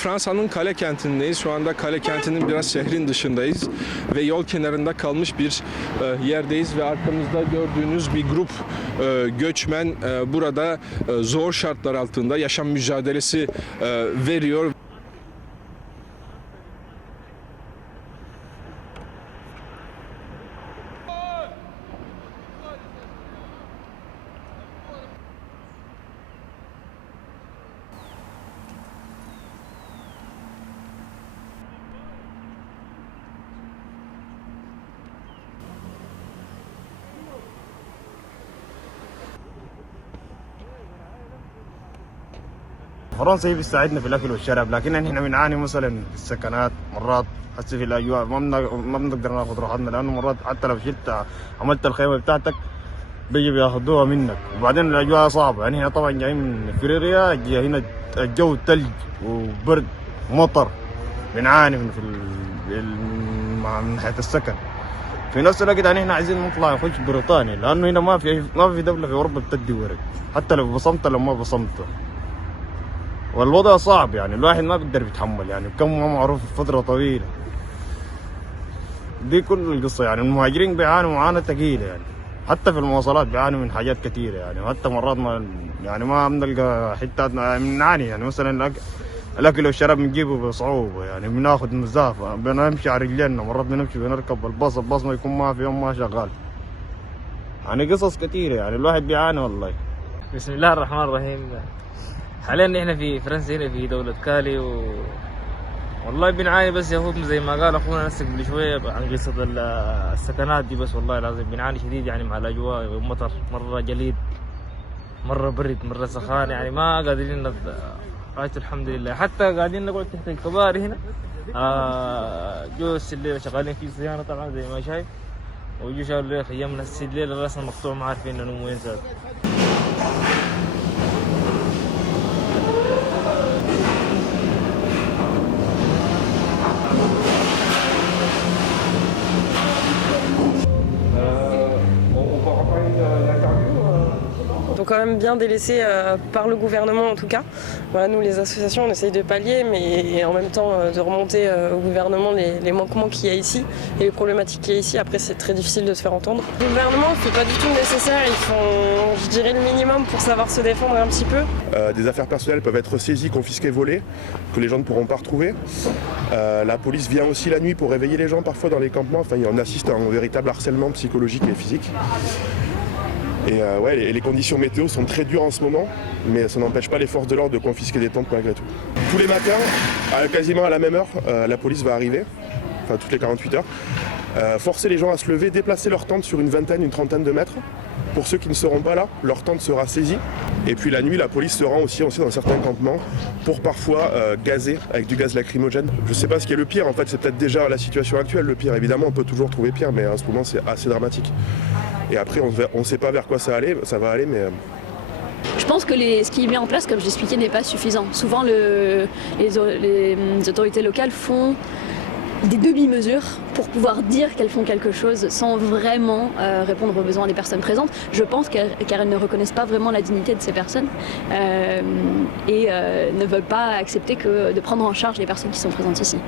Fransa'nın kale kentindeyiz. Şu anda kale kentinin biraz şehrin dışındayız ve yol kenarında kalmış bir yerdeyiz ve arkamızda gördüğünüz bir grup göçmen burada zor şartlar altında yaşam mücadelesi veriyor. فرنسا هي بتساعدنا في الاكل والشراب، لكن احنا بنعاني مثلا في السكنات مرات، حتى في الاجواء ما بنقدر ناخذ راحتنا، لانه مرات حتى لو شلت عملت الخيمه بتاعتك بيجي بياخذوها منك، وبعدين الاجواء صعبه. يعني هنا طبعا جايين من افريقيا، هنا الجو ثلج وبرد ومطر، بنعاني من ناحيه السكن. في نفس الوقت يعني احنا عايزين نطلع نخش بريطانيا، لانه هنا ما في دوله في اوروبا بتدي ورق، حتى لو بصمت لو ما بصمت. والوضع صعب، يعني الواحد ما بيقدر يتحمل، يعني كم ما معروف فترة طويلة. دي كل القصة، يعني المهاجرين بيعانوا معاناة ثقيلة، يعني حتى في المواصلات بيعانوا من حاجات كثيرة، يعني حتى مرات ما بنلقى حتات بنعاني. يعني مثلا الأكل والشراب بنجيبه بصعوبة، يعني بناخذ مسافة، بنمشي على رجلينا، مرات بنركب الباص ما يكون ما في يوم ما شغال. يعني قصص كثيرة، يعني الواحد بيعاني والله. بسم الله الرحمن الرحيم. حاليا احنا في فرنسا، هنا في دولة كالي والله بنعاني، بس يا اخوكم زي ما قال اخونا نفسك قبل شويه عن قصة السكنات دي، بس والله العظيم بنعاني شديد، يعني مع الاجواء والمطر، مرة جليد مرة برد مرة سخان، يعني ما قادرين غاية الحمد لله. حتى قاعدين نقعد تحت الكباري هنا، جوز الليل شغالين في صيانة طبعا زي ما شايف، ويجوا شغالوا الليل خيامنا الليل راسنا مقطوع، ما عارفين انه وين زاد. Sont quand même bien délaissés par le gouvernement en tout cas. Voilà, nous les associations on essaye de pallier, mais en même temps de remonter au gouvernement les manquements qu'il y a ici et les problématiques qu'il y a ici. Après c'est très difficile de se faire entendre. Le gouvernement ne fait pas du tout le nécessaire, ils font je dirais le minimum pour savoir se défendre un petit peu. Des affaires personnelles peuvent être saisies, confisquées, volées, que les gens ne pourront pas retrouver. La police vient aussi la nuit pour réveiller les gens parfois dans les campements. Enfin, on assiste à un véritable harcèlement psychologique et physique. Et les conditions météo sont très dures en ce moment, mais ça n'empêche pas les forces de l'ordre de confisquer des tentes malgré tout. Tous les matins, quasiment à la même heure, la police va arriver, enfin toutes les 48 heures, forcer les gens à se lever, déplacer leur tente sur une vingtaine, une trentaine de mètres. Pour ceux qui ne seront pas là, leur tente sera saisie. Et puis la nuit, la police se rend aussi dans certains campements pour parfois gazer avec du gaz lacrymogène. Je ne sais pas ce qui est le pire, en fait c'est peut-être déjà la situation actuelle le pire. Évidemment on peut toujours trouver pire, mais en ce moment c'est assez dramatique. Et après on ne sait pas vers quoi ça va aller, mais... Je pense que ce qui est mis en place, comme je l'expliquais, n'est pas suffisant. Souvent les autorités locales font des demi-mesures pour pouvoir dire qu'elles font quelque chose sans vraiment répondre aux besoins des personnes présentes. Je pense car elles ne reconnaissent pas vraiment la dignité de ces personnes et ne veulent pas accepter de prendre en charge les personnes qui sont présentes ici.